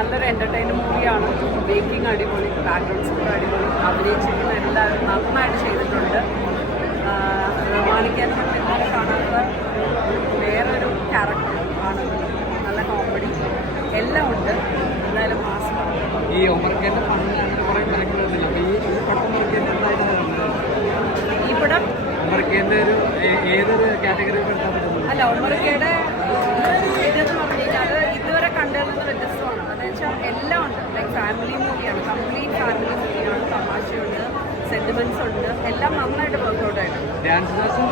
നല്ലൊരു എൻ്റർടൈൻമെൻറ്റ് മൂവിയാണ്. മേക്കിംഗ് അടിപൊളി, ബാക്ക്ഗ്രൗണ്ട് സ്കോർ അടിപൊളി, അഭിനയിച്ചിരിക്കുന്ന എല്ലാവരും നന്നായിട്ട് ചെയ്തിട്ടുണ്ട്. റഹ്മാനിക്കാൻ ഇതുവരെ കാണാത്ത വേറൊരു ക്യാരക്ടർ ആണ്. നല്ല കോമഡി എല്ലാം ഉണ്ട്. എന്തായാലും മാസമാണ്. ഈ ഒമർക്കേൻ്റെ ഫണ്ട് അങ്ങനെ കുറേ കാര്യങ്ങളുണ്ടല്ലോ. അപ്പോൾ ഈ പടം ഈ പടം ഒമർക്കേൻ്റെ ഒരു ഏതൊരു കാറ്റഗറി പെടുത്താൻ പറ്റുന്നു? അല്ല, ഒമർക്കയുടെ ഇതെന്ന് പറഞ്ഞു കഴിഞ്ഞാൽ ഇതുവരെ കണ്ടതിൽ നിന്ന് വ്യത്യസ്തമാണ്. അതെന്ന് വെച്ചാൽ എല്ലാം ഉണ്ട്. ലൈക്ക് ഫാമിലി മൂവിയാണ്, കംപ്ലീറ്റ് ഫാമിലി മൂവിയാണ്. തമാശയുണ്ട്, സെൻറ്റിമെൻറ്റ്സ് ഉണ്ട്, എല്ലാം നന്നായിട്ട് വർക്കൗട്ട് ആയിട്ടുണ്ട്. ഡാൻസ് ക്ലാസ്സും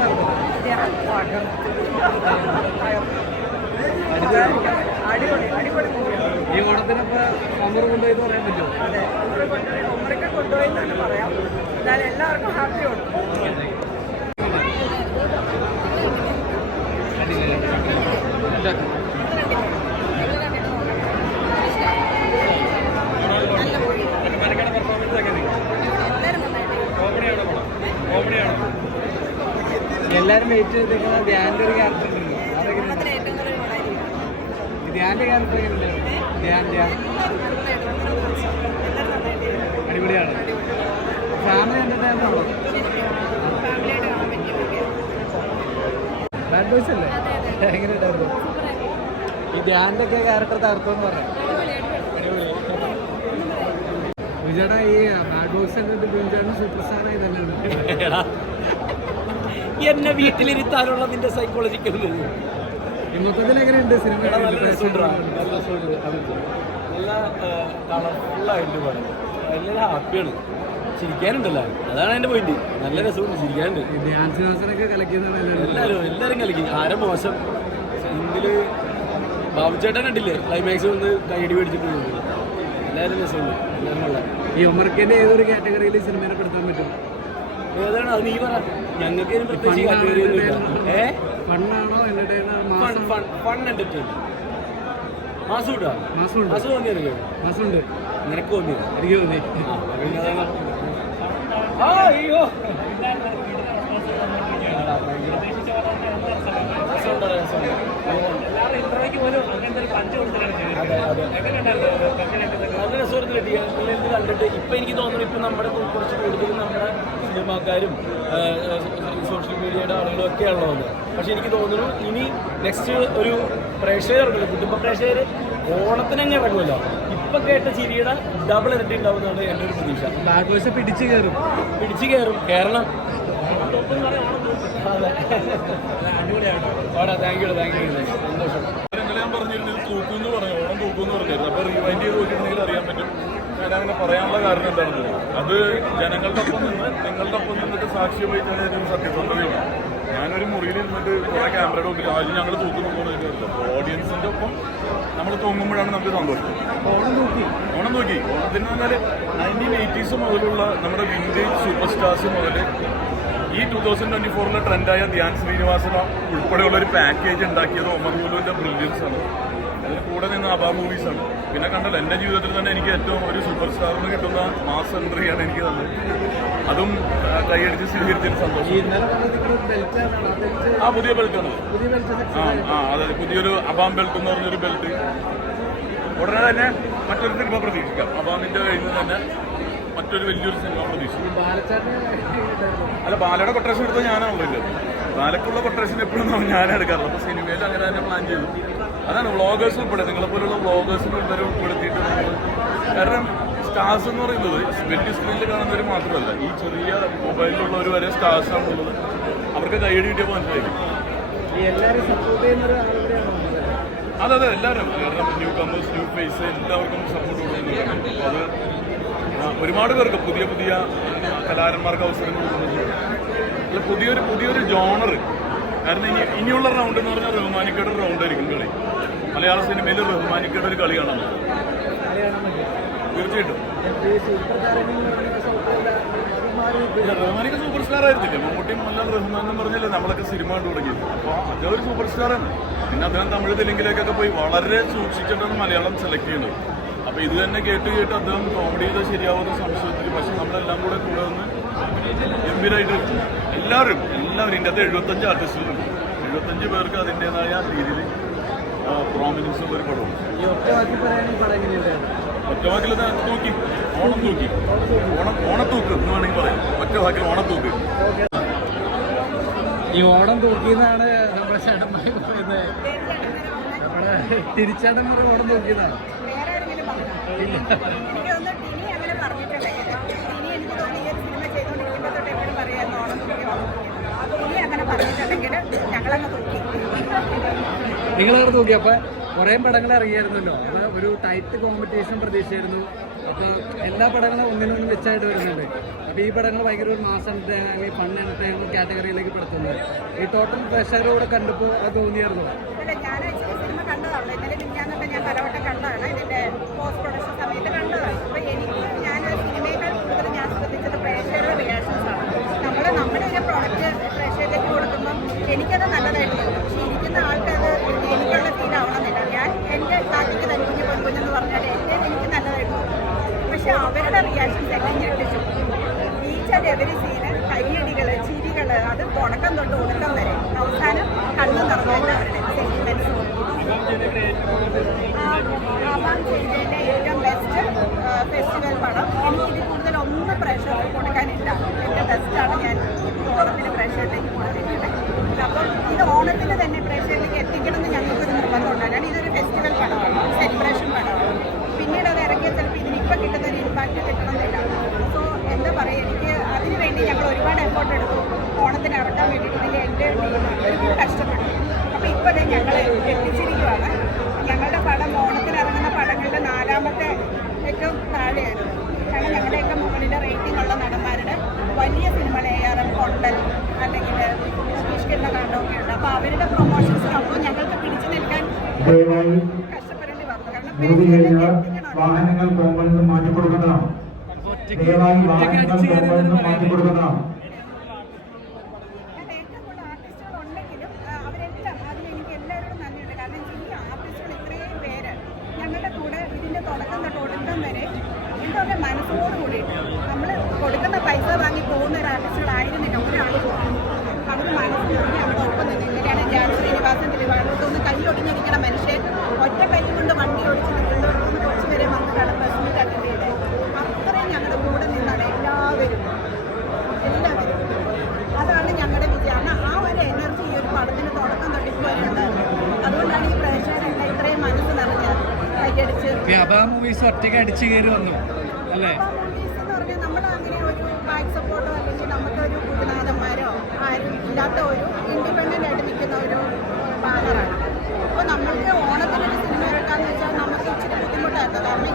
അടിപൊളി അടിപൊളി മൂവിയാണ്. ഈ ഓണത്തിനപ്പോൾ ഒമർ കൊണ്ടുപോയി പറയാൻ പറ്റുമോ? അതെ, ഒമറൊക്കെ കൊണ്ടുപോയി എന്ന് തന്നെ പറയാം. എന്തായാലും എല്ലാവർക്കും ഹാപ്പിയുണ്ട്. എല്ലാവരും വെയിറ്റ് ചെയ്തിരിക്കുന്ന ധ്യാൻ്റെ ഒരു ക്യാരക്ടർ ഉണ്ടല്ലോ, ധ്യാൻ്റെ ക്യാരക്ടർ എങ്ങനെയുണ്ട്? ധ്യാൻ അടിപൊളിയാണ്. ഫാമിലി എൻ്റർടൈൻമെൻ്റ് ആണോ? ബാഡ് ബോയ്സ് അല്ലേ? എങ്ങനെയുണ്ടായിരുന്നു? ഈ ധ്യാൻ്റെ ഒക്കെ ക്യാരക്ടർ തകർത്തെന്ന് പറയാം. വിജയുടെ ഈ ബാഡ് ബോയ്സ് എന്നിട്ട് ബിജുചേട്ടൻ സൂപ്പർ സ്റ്റാറായി തന്നെയാണ്. എന്നെ വീട്ടിലിരുത്താനുള്ള നിന്റെ സൈക്കോളജിക്കൽ മൊത്തത്തിൽ എങ്ങനെയുണ്ട് സിനിമ? നല്ല രസമുണ്ട്, നല്ല കളർഫുള്ളായിട്ട് പടം. എല്ലാവരും ഹാപ്പിയാണ്, ചിരിക്കാനുണ്ടല്ലോ, അതാണ് എൻ്റെ പോയിന്റ്. നല്ല രസമുണ്ട്, ചിരിക്കാനുണ്ട്. ഡാൻസിനൊക്കെ കളിക്കുന്നതാണ് എല്ലാവരും കളിക്കും. ആരും മോശം എങ്കില് ബാബുചേട്ടൻ കണ്ടില്ലേ ക്ലൈമാക്സ് വന്ന് കൈയടി മേടിച്ചിട്ട് എല്ലാവരും രസമുണ്ട്, എല്ലാവരും കൊള്ളാം. ഈ ഒമർക്കേൻ്റെ ഏതൊരു കാറ്റഗറിയിൽ സിനിമയെ പെടുത്താൻ പറ്റും? ഏതാണ് അത് നീ പറ. ഞങ്ങൾക്ക് പ്രത്യേകിച്ച് കാറ്റഗറി ഒന്നുമില്ല. ഫണ്ണാണോ എന്റർടൈനർ? Fun entertain. മാസൂട്ടാ, മാസു തോന്നിയത് മാസമുണ്ട്. നിനക്ക് തോന്നിയത്? എനിക്ക് തോന്നി. അയ്യോ നല്ല രസമായിരുന്നു കണ്ടിട്ട്. ഇപ്പം എനിക്ക് തോന്നുന്നു ഇപ്പം നമ്മുടെ കുറച്ച് കൂടുതലും നമ്മുടെ സിനിമാക്കാരും സോഷ്യൽ മീഡിയയുടെ ആളുകളും ഒക്കെയാണല്ലോ വന്നത്. പക്ഷെ എനിക്ക് തോന്നുന്നു ഇനി നെക്സ്റ്റ് ഒരു പ്രേക്ഷകർ ഇറങ്ങില്ല, കുടുംബ പ്രേക്ഷകർ ഓണത്തിനങ്ങ് ഇറങ്ങുമല്ലോ. ഇപ്പം കേട്ട ചിരിയുടെ ഡബിൾ ഇരട്ടി ഉണ്ടാവുന്നതാണ് എൻ്റെ ഒരു പ്രതീക്ഷ. ബാഡ് ബോയ്സ് പിടിച്ചു കയറും കേരളം. അതെ, താങ്ക് യു സന്തോഷം. ഞാൻ പറഞ്ഞിരുന്നത് തൂക്കുമെന്ന് പറഞ്ഞു, ഓണം തൂക്കുമെന്ന് പറഞ്ഞിരുന്നു. അപ്പോൾ റിവൈൻഡ് ചെയ്ത് നോക്കിയിട്ടുണ്ടെങ്കിൽ അറിയാൻ പറ്റും ഞാനങ്ങനെ പറയാനുള്ള കാരണം എന്താണെന്ന്. അത് ജനങ്ങളുടെ ഒപ്പം നിന്ന് നിങ്ങളുടെ ഒപ്പം നിന്നിട്ട് സാക്ഷി വഹിച്ചാൽ ഒരു സത്യസന്ധതയാണ്. ഞാനൊരു മുറിയിൽ ഇരുന്നിട്ട് കുറേ ക്യാമറയുടെ മുമ്പിൽ ആദ്യം ഞങ്ങൾ തൂക്കുന്നു പോകുന്നതില്ല. അപ്പോൾ ഓഡിയൻസിൻ്റെ ഒപ്പം നമ്മൾ തൂങ്ങുമ്പോഴാണ് നമുക്ക് സന്തോഷം. ഓണം നോക്കി ഓണത്തിന് പറഞ്ഞാൽ 1980s മുതലുള്ള നമ്മുടെ വിൻറ്റേജ് സൂപ്പർ സ്റ്റാർസ് മുതൽ ഈ 2024 ട്രെൻഡായ ധ്യാൻ ശ്രീനിവാസൻ ഉൾപ്പെടെയുള്ള ഒരു പാക്കേജ് ഉണ്ടാക്കിയത് ഒമർ ലുലുവിൻ്റെ ബ്രില്യൻസ് ആണ്. അതിന് കൂടെ നിന്ന് അബാ മൂവീസാണ്. പിന്നെ കണ്ടല്ലോ എൻ്റെ ജീവിതത്തിൽ തന്നെ എനിക്ക് ഏറ്റവും ഒരു സൂപ്പർ സ്റ്റാറിന് കിട്ടുന്ന മാസ് എൻട്രിയാണ് എനിക്ക് തന്നത്. അതും കൈയടിച്ച് സ്വീകരിച്ചതിന് സന്തോഷം. പുതിയ ബെൽറ്റാണ്. അതെ, പുതിയൊരു അബാം ബെൽറ്റ് എന്ന് പറഞ്ഞൊരു ബെൽറ്റ്. ഉടനെ തന്നെ മറ്റൊരു സിനിമ പ്രതീക്ഷിക്കാം. അബാമിൻ്റെ കയ്യിൽ നിന്ന് തന്നെ മറ്റൊരു വലിയൊരു സിനിമ പ്രതീക്ഷിക്കും. അല്ല, ബാലയുടെ കൊട്ടേഷൻ എടുത്താൽ ഞാനാണല്ലോ ഇല്ല. ബാലക്കുള്ള കൊട്ടേഷൻ എപ്പോഴും ഞാനാണ് എടുക്കാറുള്ളത്. അപ്പോൾ സിനിമയിൽ അങ്ങനെ തന്നെ പ്ലാൻ ചെയ്തു. അതാണ് വ്ളോഗേഴ്സ് ഉൾപ്പെടെ നിങ്ങളെപ്പോലുള്ള വ്ളോഗേഴ്സിന് ഉൾപ്പെടെ ഉൾപ്പെടുത്തിയിട്ട് കാരണം സ്റ്റാർസ് എന്ന് പറയുന്നത് വലിയ സ്ക്രീനിൽ കാണുന്നവർ മാത്രമല്ല, ഈ ചെറിയ മൊബൈലിലുള്ളവർ വരെ സ്റ്റാർസ് ആണെന്നുള്ളത് അവർക്ക് കൈയടി കിട്ടിയപ്പോൾ മനസ്സിലായി. അതെ, എല്ലാവരും കാരണം ന്യൂ കമേഴ്സ്, ന്യൂ ഫേസ് എല്ലാവർക്കും സപ്പോർട്ട് കൊടുക്കുന്നുണ്ട്. അത് ഒരുപാട് പേർക്ക് പുതിയ പുതിയ കലാകാരന്മാർക്ക് അവസരം കൊടുക്കുന്നുണ്ട്. അല്ല, പുതിയൊരു ജോണർ. കാരണം ഇനിയുള്ള റൗണ്ട് എന്ന് പറഞ്ഞാൽ റഹ്മാനിക്കയുടെ ഒരു റൗണ്ടായിരിക്കും കളി. മലയാള സിനിമയിൽ റഹ്മാനിക്കയുടെ ഒരു കളി കാണാൻ പറ്റും തീർച്ചയായിട്ടും. റഹ്മാനിക്ക സൂപ്പർ സ്റ്റാർ ആയിരുന്നില്ല. മമ്മൂട്ടിയും മോഹൻലാൽ റഹ്മാൻ എന്ന് പറഞ്ഞല്ലേ നമ്മളൊക്കെ സിനിമ കണ്ടു തുടങ്ങിയത്. അപ്പോൾ അദ്ദേഹം ഒരു സൂപ്പർ സ്റ്റാറാണ്. പിന്നെ അദ്ദേഹം തമിഴ് തെലുങ്കിലേക്കൊക്കെ പോയി വളരെ സൂക്ഷിച്ചിട്ടാണ് മലയാളം സെലക്ട് ചെയ്യുന്നത്. അപ്പോൾ ഇത് തന്നെ കേട്ട് അദ്ദേഹം കോമഡി ചെയ്താൽ ശരിയാവുന്ന സംശയത്തിൽ. പക്ഷെ നമ്മളെല്ലാം കൂടെ വന്ന് ഗംഭീരമായിട്ട് എല്ലാവരും ഇതിൻ്റെ അകത്ത് 75 ആർട്ടിസ്റ്റുകളുണ്ട്. 75 പേർക്ക് അതിൻ്റേതായ രീതിയിൽ പ്രോമിനൻസ് ഉള്ളൊരു പടമാണ്. ഈ ഒറ്റ വാക്കി പറയുകയാണെങ്കിൽ പടം എങ്ങനെയുണ്ടായിരുന്നു? ഒറ്റ വാക്കിൽ തൂക്കി, ഓണം തൂക്കി, ഓണത്തൂക്ക് എന്ന് വേണമെങ്കിൽ പറയാം. ഒറ്റ വാക്കിൽ ഓണത്തൂക്ക്. ഈ ഓണം തൂക്കിയെന്നാണ് നമ്മുടെ ചേട്ടന്മാർ പറയുന്നത്. നമ്മുടെ തിരിച്ചേട്ടന്മാർ ഓണം തൂക്കിയതാണ്. വേറെ ആരെങ്കിലും പറഞ്ഞോ? എനിക്കൊന്ന് ടിനി അങ്ങനെ പറഞ്ഞിട്ടുണ്ടെങ്കിൽ ടിനി എനിക്ക് തോന്നി ഈ ഒരു സിനിമ ചെയ്തുകൊണ്ടിരിക്കുമ്പോൾ തൊട്ട് എപ്പോഴും പറയായിരുന്നു ഓണം തൂക്കി ഓണം തൂക്കി. ടിനി അങ്ങനെ പറഞ്ഞിട്ടുണ്ടെങ്കിൽ ഞങ്ങളങ്ങ് തൂക്കി. നിങ്ങളവിടെ തൂക്കി. അപ്പോൾ കുറേ പടങ്ങൾ ഇറങ്ങിയായിരുന്നല്ലോ. അപ്പോൾ ഒരു ടൈറ്റ് കോമ്പറ്റീഷൻ പ്രതീക്ഷയായിരുന്നു. അപ്പോൾ എല്ലാ പടങ്ങളും ഒന്നിനൊന്നും വെച്ചായിട്ട് വരുന്നുണ്ട്. അപ്പോൾ ഈ പടങ്ങൾ ഭയങ്കര ഒരു മാസ് എന്റർടൈനർ അല്ലെങ്കിൽ ഫൺ എന്റർടൈനർ കാറ്റഗറിയിലേക്ക് പെടുത്തുന്നത്. ഈ ടോട്ടൽ പ്രഷറോട് കണ്ടപ്പോൾ അത് തോന്നിയായിരുന്നു? അല്ല, ഞാൻ സിനിമ കണ്ടതാണ്. ഇന്നലെ മിഞ്ഞാന്നൊക്കെ ഞാൻ പലവട്ടം കണ്ടതാണ്. ഇതിൻ്റെ പോസ്റ്റ് പ്രൊഡക്ഷൻ സമയത്ത് കണ്ടതാണ്. അപ്പോൾ എനിക്ക് ഞാൻ സിനിമയേക്കാൾ കൂടുതൽ ഞാൻ ശ്രദ്ധിച്ചത് പ്രേക്ഷകരുടെ റിയാക്ഷൻസാണ്. നമ്മുടെ ഒരു പ്രോഡക്റ്റ് പ്രേക്ഷകരിലേക്ക് കൊടുക്കുമ്പം എനിക്കത് നല്ലതായിട്ട് തോന്നും. പക്ഷേ ഇരിക്കുന്ന ആൾക്കത് എനിക്കുള്ള ഫീൽ ആവണമെന്നില്ല. ഞാൻ എൻ്റെ കാറ്റിക്ക് തനിക്ക് പൊൻകുഞ്ഞെന്ന് പറഞ്ഞാൽ എനിക്ക് നല്ലതായിട്ട് തോന്നും. പക്ഷെ അവരുടെ റിയാക്ഷൻസ് എല്ലാം ഞെട്ടിച്ചു. ഈച്ച് ആൻഡ് എവരി സീന് കയ്യടികൾ, ചിരികൾ, അത് തുടക്കം തൊട്ട് ഒടുക്കം വരെ അവസാനം കണ്ണു നിറഞ്ഞിട്ട് അവരുടെ സെന്റിമെന്റ്സ്. ആവാൻ ചെയ്തതിൻ്റെ ഏറ്റവും ബെസ്റ്റ് ഫെസ്റ്റിവൽ പടം. എനിക്കിതിൽ കൂടുതൽ ഒന്നും പ്രേക്ഷകർക്ക് കൊടുക്കാനില്ല. എൻ്റെ ബെസ്റ്റാണ് ഞാൻ ഓണത്തിന് പ്രേക്ഷകരിലേക്ക് കൊടുത്തിരിക്കുന്നത്. അപ്പം ഇത് ഓണത്തിന് തന്നെ പ്രേക്ഷകരിലേക്ക് എത്തിക്കണമെന്ന് ഞങ്ങൾക്കൊരു നിർബന്ധമുണ്ട്. കാരണം ഇതൊരു ഫെസ്റ്റിവൽ പടമാണ്, സെലിബ്രേഷൻ പടമാണ്. പിന്നീട് അത് ഇറങ്ങിയാൽ ചിലപ്പോൾ ഇതിനിപ്പോൾ കിട്ടുന്ന ഒരു ഇമ്പാക്റ്റ് കിട്ടണമെന്നില്ല. സോ എന്താ പറയുക, എനിക്ക് അതിന് വേണ്ടി ഞങ്ങൾ ഒരുപാട് എഫേർട്ട് എടുത്തു. ഓണത്തിന് ഇറക്കാൻ വേണ്ടിയിട്ട് ഇതിൽ എൻ്റെ ഒരു കഷ്ടപ്പെട്ടു. അപ്പോൾ ഇപ്പോൾ തന്നെ ഞങ്ങൾ എത്തിച്ചിരിക്കുകയാണ്. ഞങ്ങളുടെ പടം ഓണത്തിന് ഇറങ്ങുന്ന പടങ്ങളുടെ 4ാമത്തെ ഏറ്റവും താഴെയായിരുന്നു. കാരണം ഞങ്ങളുടെയൊക്കെ മുകളിൽ റേറ്റിംഗ് ഉള്ള നടന്മാരുടെ വലിയ സിനിമകൾ ARM, കൊണ്ടൽ അല്ലെങ്കിൽ ഇഷ്കിന്റെ കാണ്ടമൊക്കെ ഉണ്ട്. അപ്പോൾ അവരുടെ പ്രൊമോഷൻസിനൊപ്പം ഞങ്ങൾക്ക് പിടിച്ചു നിൽക്കാൻ കഷ്ടപ്പെടേണ്ടി വന്നു. കാരണം വാഹനങ്ങൾ പോകുമ്പോൾ മാറ്റി കൊടുക്കണം. ദയവായി വാഹനങ്ങൾ പോകുമ്പോൾ മാറ്റി കൊടുക്കണം. ഏറ്റവും കൂടുതൽ ആർട്ടിസ്റ്റുകൾ ഉണ്ടെങ്കിലും അവരെല്ലാം അതിലെനിക്ക് എല്ലാവരോടും നന്ദിയുണ്ട്. കാരണം ഈ ആർട്ടിസ്റ്റുകൾ ഇത്രയും പേര് ഞങ്ങളുടെ കൂടെ ഇതിൻ്റെ തുടക്കം തൊട്ട് ഒടുക്കം വരെ എന്തൊക്കെ മനസ്സോട് കൂടിയിട്ട് നമ്മൾ കൊടുക്കുന്ന പൈസ വാങ്ങി പോകുന്ന ഒരു ആർട്ടിസ്റ്റുകളായിരുന്നില്ല ഒരാൾ പോകും. അവർ മനസ്സിൽ നിന്ന് അവിടെ ഒപ്പം നിന്ന് ഇങ്ങനെയാണ് ജാൻ ശ്രീനിവാസൻ തിരുവാഴൂർത്തൊന്ന് കൈയൊടിഞ്ഞിരിക്കണ മനുഷ്യൻ ഒറ്റ കൈ കൊണ്ട് വണ്ടി ഓടിച്ച് തിരുവനന്തപുരത്തുനിന്ന് കുറച്ച് പേരെ വന്ന് പ്രസ് മീറ്റ് അറ്റൻഡ് ചെയ്തത്. അത്രയും ഞങ്ങളുടെ കൂടെ നിന്നാണ് എല്ലാവരും. അതാണ് ഞങ്ങളുടെ വിജയം. ആ ഒരു എനർജി ഈ ഒരു പടത്തിന് തുടക്കം തൊട്ടിപ്പോയുണ്ടായിരുന്നു. അതുകൊണ്ടാണ് ഈ പ്രേക്ഷകരെല്ലാം ഇത്രയും മനസ്സ് നിറഞ്ഞ് കൈയടിച്ച്. മൂവീസ് ഒറ്റയ്ക്ക് അടിച്ചു കയറി വന്നു അല്ലേ? മൂവീസ് എന്ന് പറഞ്ഞാൽ നമ്മൾ അങ്ങനെ ഒരു ബാക്ക് സപ്പോർട്ടോ അല്ലെങ്കിൽ നമുക്കൊരു ഗുരുനാഥന്മാരോ ആരും ഇല്ലാത്ത ഒരു ഇൻഡിപെൻഡൻ്റ് ആയിട്ട് നിൽക്കുന്ന ഒരു ബാനറാണ്. അപ്പോൾ നമ്മൾക്ക് ഓണത്തിനൊരു സിനിമ ഇറക്കാന്ന് വെച്ചാൽ നമുക്ക് ഇച്ചിരി ബുദ്ധിമുട്ടായിരുന്നു. കാരണം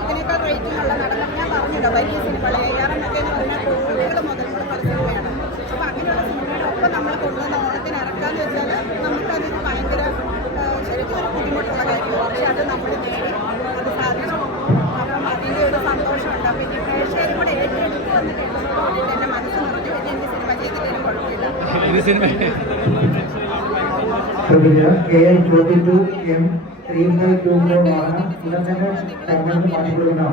ഇതിനേക്കാൾ റേറ്റിംഗ് ഉള്ള നടന്മാർ ഞാൻ പറഞ്ഞല്ലോ, വലിയ സിനിമകൾ ARM ഒക്കെ എന്ന് പറഞ്ഞാൽ കോടികൾ മുതലുള്ള സിനിമയാണ്. അപ്പോൾ അങ്ങനെയുള്ള സിനിമയുടെ ഒപ്പം നമ്മൾ കൊണ്ടുവന്ന ഓണത്തിന് ഇറക്കാന്ന് വെച്ചാൽ നമുക്കതൊരു ഭയങ്കര ശരിക്കും ഒരു ബുദ്ധിമുട്ടുള്ള കാര്യമാണ്. പക്ഷെ അത് നമ്മൾ നേടി, അത് സാധിച്ചു. അപ്പം അതിൻ്റെ ഒരു സന്തോഷമുണ്ട്. പിന്നെ പ്രേക്ഷകരും കൂടെ ഏറ്റെടുത്ത് വന്നിട്ട് എൻ്റെ മനസ്സ് നിറഞ്ഞു. എനിക്ക് സിനിമ ചെയ്തിട്ടും കുഴപ്പമില്ല. KM42M 3524 വാഹനം ഉടൻ തന്നെ മാറ്റി കൊടുക്കണം.